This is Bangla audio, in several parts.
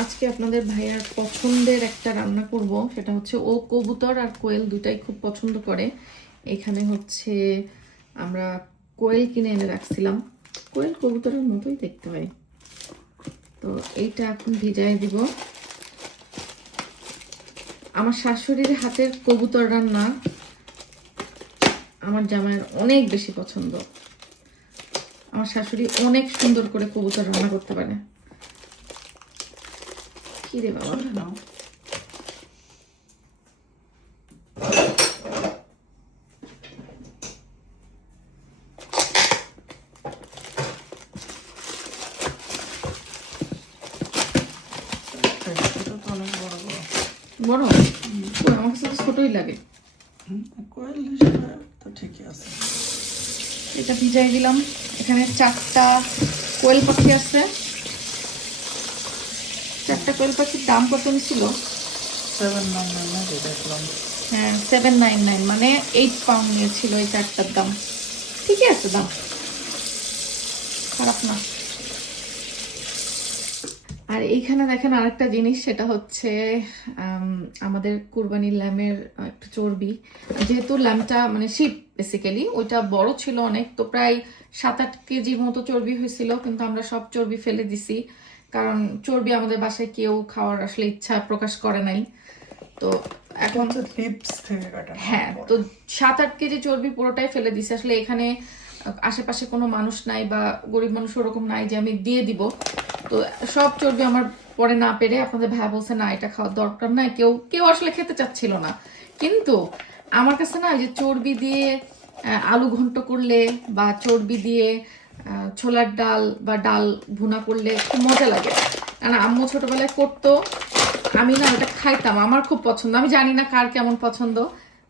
আজকে আপনাদের ভাইয়ার পছন্দের একটা রান্না করব, সেটা হচ্ছে ও কবুতর আর কোয়েল দুটাই খুব পছন্দ করে। এখানে হচ্ছে আমরা কোয়েল কিনে এনে রাখছিলাম, কোয়েল কবুতরের মতোই দেখতে হয়। তো এইটা এখন ভিজাই দিব। আমার শাশুড়ির হাতের কবুতর রান্না আমার জামাইয়ের অনেক বেশি পছন্দ। আমার শাশুড়ি অনেক সুন্দর করে কবুতর রান্না করতে পারে। কি রে বাবা, বড় আমার কাছে তো ছোটই লাগে। এটা ভিজাই দিলাম। এখানে 4টা কোয়েল পাখি আছে। 4টা কোয়েল পাখির দাম কত ছিল? 799। হ্যাঁ 799, মানে 8 পাউন্ড নিয়েছিল এই 4টার দাম। ঠিকই আছে দাম, খারাপ না। আর এইখানে দেখেন আরেকটা জিনিস, সেটা হচ্ছে আমাদের কুরবানির ল্যামের একটু চর্বি। যেহেতু ল্যামটা মানে শিপ বেসিক্যালি, ওইটা বড় ছিল অনেক, তো প্রায় 7-8 কেজির মতো চর্বি হয়েছিল, কিন্তু আমরা সব চর্বি ফেলে দিছি, কারণ চর্বি আমাদের বাসায় কেউ খাওয়ার আসলে ইচ্ছা প্রকাশ করে নাই। তো এখন হ্যাঁ, তো 7-8 কেজি চর্বি পুরোটাই ফেলে দিছি। আসলে এখানে আশেপাশে কোনো মানুষ নাই বা গরিব মানুষ ওরকম নাই যে আমি দিয়ে দিব, তো সব চর্বি আমার পরে না পেরে আপনাদের ভাই বলছে না এটা খাওয়ার দরকার নাই, কেউ কেউ আসলে খেতে চাচ্ছিল না। কিন্তু আমার কাছে না যে চর্বি দিয়ে আলু ঘন্ট করলে বা চর্বি দিয়ে ছোলার ডাল বা ডাল ভুনা করলে খুব মজা লাগে। কারণ আম্মু ছোটবেলায় করতো, আমি না ওটা খাইতাম, আমার খুব পছন্দ। আমি জানি না কার কেমন পছন্দ,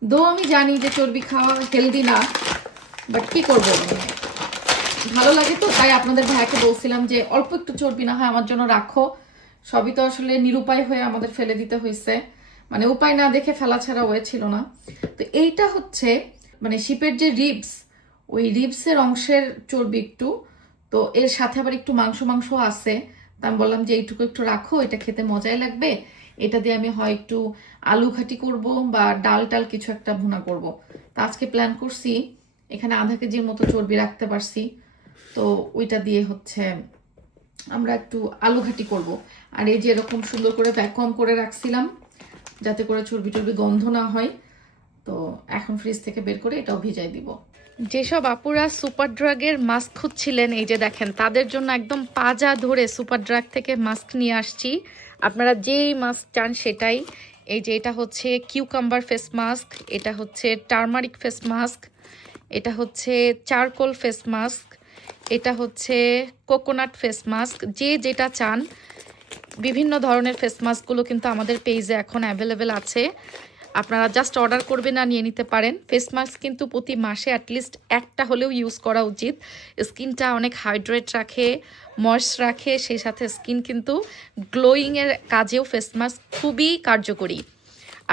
দো আমি জানি যে চর্বি খাওয়া হেলদি না, বাট কি করবো, ভালো লাগে তো, তাই আপনাদের ভাইকে বলছিলাম যে অল্প একটু চর্বি না হয় আমার জন্য রাখো। সবই তো আসলে নিরুপায় হয়ে আমাদের ফেলে দিতে হয়েছে, মানে উপায় না দেখে ফেলা ছাড়া ওয়ে ছিল না। তো এইটা হচ্ছে মানে শিপের যে রিবস, ওই রিবসের অংশের চর্বি একটু, তো এর সাথে আবার একটু মাংস মাংস আছে। তা আমি বললাম যে এইটুকু একটু রাখো, এটা খেতে মজাই লাগবে, এটা দিয়ে আমি হয় একটু আলু ঘাটি করব বা ডাল টাল কিছু একটা ভুনা করব। তা আজকে প্ল্যান করছি, এখানে আধা কেজির মতো চর্বি রাখতে পারছি, তো ওইটা দিয়ে হচ্ছে আমরা একটু আলু ঘাটি করব। আর এই যে এরকম সুন্দর করে ভ্যাকুয়াম করে রাখছিলাম যাতে করে চর্বি টর্বি গন্ধ না হয়, তো এখন ফ্রিজ থেকে বের করে এটাও ভিজাই দিব। যেসব আপুরা সুপার ড্রাগের মাস্ক খুঁজছিলেন, এই যে দেখেন তাদের জন্য একদম পাজা ধরে সুপার ড্রাগ থেকে মাস্ক নিয়ে আসছি। আপনারা যেই মাস্ক চান সেটাই। এই যে এটা হচ্ছে কিউকাম্বার ফেস মাস্ক, এটা হচ্ছে টারমারিক ফেস মাস্ক, এটা হচ্ছে চারকোল ফেস মাস্ক, এটা হচ্ছে কোকোনাট ফেস মাস্ক। যে যেটা চান, বিভিন্ন ধরনের ফেস মাস্কগুলো কিন্তু আমাদের পেজে এখন অ্যাভেলেবেল আছে, আপনারা জাস্ট অর্ডার করবেন আর নিয়ে নিতে পারেন। ফেস মাস্ক কিন্তু প্রতি মাসে অ্যাটলিস্ট একটা হলেও ইউজ করা উচিত। স্কিনটা অনেক হাইড্রেট রাখে, ময়েশ্চার রাখে, সেই সাথে স্কিন কিন্তু গ্লোয়িংয়ের কাজেও ফেস মাস্ক খুবই কার্যকরী।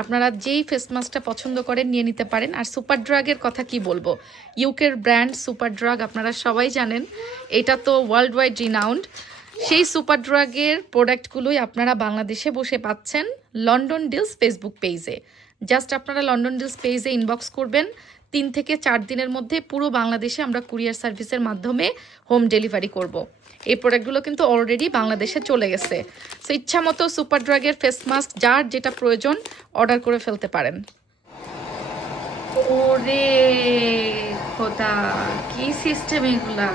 আপনারা যেই ফেস মাস্কটা পছন্দ করেন নিয়ে নিতে পারেন। আর সুপার ড্রাগের কথা কি বলবো, ইউকের ব্র্যান্ড সুপার ড্রাগ, আপনারা সবাই জানেন এটা তো ওয়ার্ল্ড ওয়াইড রিনাউন্ড। সেই সুপার ড্রাগের প্রোডাক্টগুলোই আপনারা বাংলাদেশে বসে পাচ্ছেন লন্ডন ডিলস ফেসবুক পেজে। জাস্ট আপনারা লন্ডন ডিলস পেজে ইনবক্স করবেন, 3 থেকে 4 দিনের মধ্যে পুরো বাংলাদেশে আমরা কুরিয়ার সার্ভিসের মাধ্যমে হোম ডেলিভারি করব। এই প্রোডাক্টগুলো কিন্তু অলরেডি বাংলাদেশে চলে গেছে। সো ইচ্ছা মতো সুপার ড্রাগের ফেস মাস্ক যার যেটা প্রয়োজন অর্ডার করে ফেলতে পারেন। ওরে খোদা, কি সিস্টেম এগুলা!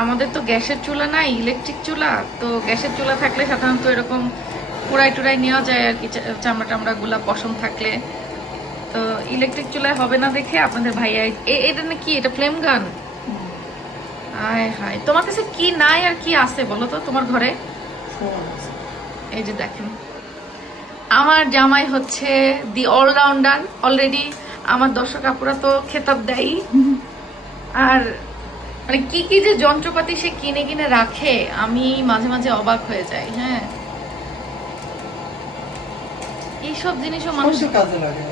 আমাদের তো গ্যাসের চুলা নাই, ইলেকট্রিক চুলা। তো গ্যাসের চুলা থাকলে সাধারণত এরকম পোড়াই টুড়াই নেওয়া যায় আর কি, চামড়া টামড়া গুলা পশম থাকলে। তো ইলেকট্রিক চুলায় হবে না দেখে আপনাদের ভাইয়া এটা না কি, এটা ফ্লেম গান। হায় হায়, তোমার কাছে কি নাই আর কি আছে বলো তো তোমার ঘরে? এই যে দেখেন, আমার জামাই হচ্ছে দি অলরাউন্ডার। অলরেডি আমার দর্শক আপুরা তো খেতাব দেয়। আর মানে কি কি যে যন্ত্রপাতি সে কিনে কিনে রাখে, আমি মাঝে মাঝে অবাক হয়ে যাই। হ্যাঁ, এইসব জিনিসও মানুষ কাজে লাগে।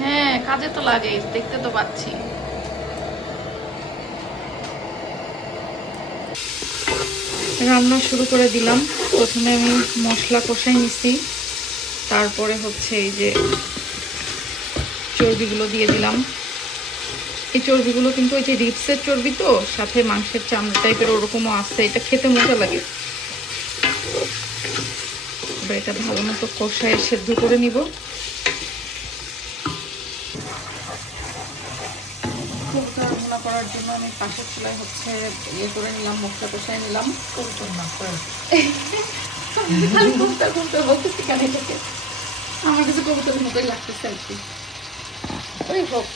হ্যাঁ, কাজে তো লাগে, দেখতে তো পাচ্ছি। রান্না শুরু করে দিলাম। প্রথমে আমি মশলা কষাই নিছি, তারপরে হচ্ছে এই যে চর্বিগুলো দিয়ে দিলাম। এই চর্বিগুলো কিন্তু ওই যে রিপসের চর্বি, তো সাথে মাংসের চামড়া টাইপের ওরকমও আছে, এটা খেতে মজা লাগে। এবার এটা ভালো মতো কষায় সেদ্ধ করে নিব। রান্না করার জন্য আমি পাশের চুলায় হচ্ছে ইয়ে করে নিলাম, মশলা কষাই নিলাম। বলতেছি কেন এটাকে, আমার কাছে কবুতরের মতোই লাগতেছে আর কি। ওই হোক,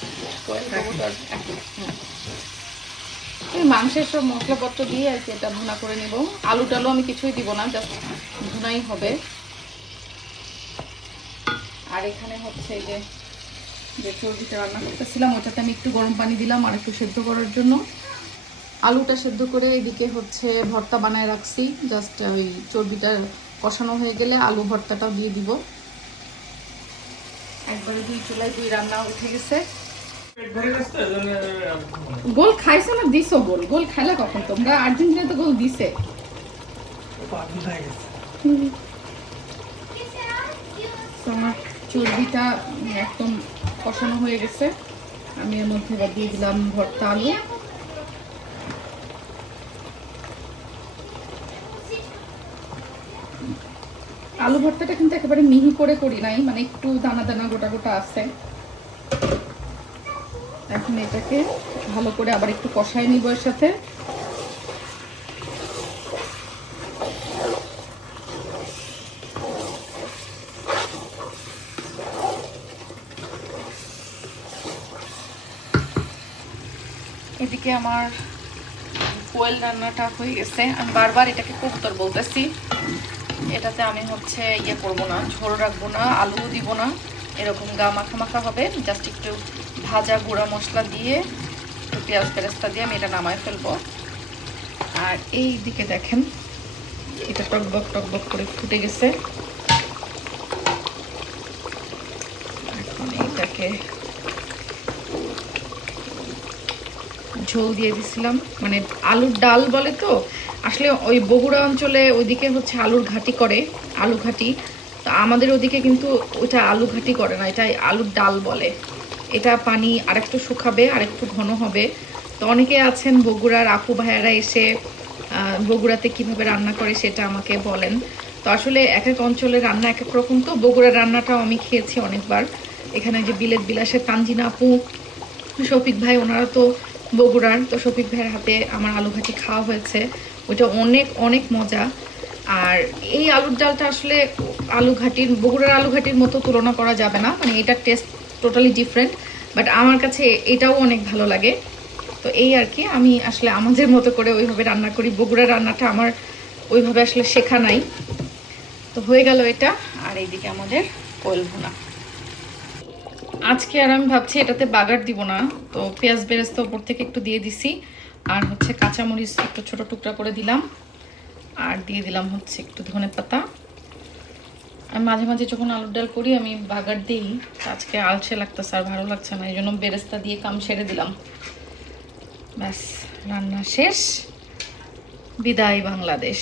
মাংসের সব মশলাপত্র দিয়ে আর কি এটা ভুনা করে নিব। আলু টালু আমি কিছুই দিব না, জাস্ট ভুনাই হবে। আর এখানে হচ্ছে এই যে চর্বিটা রান্না করতেছিলাম, ওটাতে আমি একটু গরম পানি দিলাম আর একটু সেদ্ধ করার জন্য। আলুটা সেদ্ধ করে এদিকে হচ্ছে ভর্তা বানায় রাখছি, জাস্ট ওই চর্বিটা কষানো হয়ে গেলে আলু ভর্তাটাও দিয়ে দিব। একবারে দুই চুলায় দুই রান্না উঠে গেছে। গোল খাইছো না দিছো? গোল গোল খাইলা কখন তোমরা? আর্জেন্টিনা তো গোল দিছে। আমার চর্বিটা একদম কষানো হয়ে গেছে। আমি এর মধ্যে দিয়ে দিলাম ভর্তা আলু। আলু ভর্তাটা কিন্তু একেবারে মিহি করে করি নাই, মানে একটু দানা দানা গোটা গোটা আছে। এখন এটাকে ভালো করে আবার একটু কষাই নিব এর সাথে। এদিকে আমার কোয়েল রান্নাটা হয়ে গেছে। আমি বারবার এটাকে কবুতর বলতেছি। এটাতে আমি হচ্ছে ইয়ে করবো না, ঝোল রাখবো না, আলুও দিব না, এরকম গা মাখা মাখা হবে। জাস্ট একটু ভাজা গুঁড়া মশলা দিয়ে একটু পেঁয়াজ পেরেস্তা দিয়ে আমি এটা নামায় ফেলবো। আর এই দিকে দেখেন এটা টকবক টকবক করে ফুটে গেছে। এখন এটাকে ঝোল দিয়ে দিছিলাম, মানে আলুর ডাল বলে তো আসলে, ওই বগুড়া অঞ্চলে ওইদিকে হচ্ছে আলুর ঘাটি করে, আলু ঘাটি। তো আমাদের ওদিকে কিন্তু ওইটা আলু ঘাটি করে না, এটা আলুর ডাল বলে। এটা পানি আরেকটু শুকাবে, আরেকটু ঘন হবে। তো অনেকে আছেন বগুড়ার আপু ভাইয়ারা এসে বগুড়াতে কিভাবে রান্না করে সেটা আমাকে বলেন। তো আসলে এক এক অঞ্চলের রান্না এক এক রকম। তো বগুড়ার রান্নাটাও আমি খেয়েছি অনেকবার। এখানে যে বিলেত বিলাসের তানজিনা আপু, শফিক ভাই, ওনারা তো বগুড়ার। তো শফিক ভাইয়ের হাতে আমার আলু ঘাটি খাওয়া হয়েছে, ওইটা অনেক অনেক মজা। আর এই আলুর ডালটা আসলে আলু ঘাটির, বগুড়ার আলু ঘাটির মতো তুলনা করা যাবে না, মানে এটার টেস্ট টোটালি ডিফারেন্ট। বাট আমার কাছে এটাও অনেক ভালো লাগে। তো এই আর কি, আমি আসলে আমাদের মতো করে ওইভাবে রান্না করি। বগুড়ার রান্নাটা আমার ওইভাবে আসলে শেখা নাই। তো হয়ে গেল এটা। আর এইদিকে আমাদের কোয়েল ভুনা। আজকে আর আমি ভাবছি এটাতে বাগার দিব না, তো পেঁয়াজ বেরেস্তা উপর থেকে একটু দিয়ে দিছি। আর হচ্ছে কাঁচামরিচ একটু ছোট টুকরা করে দিলাম। আর দিয়ে দিলাম হচ্ছে একটু ধনেপাতা। আমি মাঝে মাঝে যখন আলুর ডাল করি আমি বাগার দিই, আজকে আলসে লাগতেছে আর ভালো লাগছে না, এই জন্য বেরেস্তা দিয়ে কাম সেরে দিলাম। ব্যাস, রান্না শেষ। বিদায় বাংলাদেশ।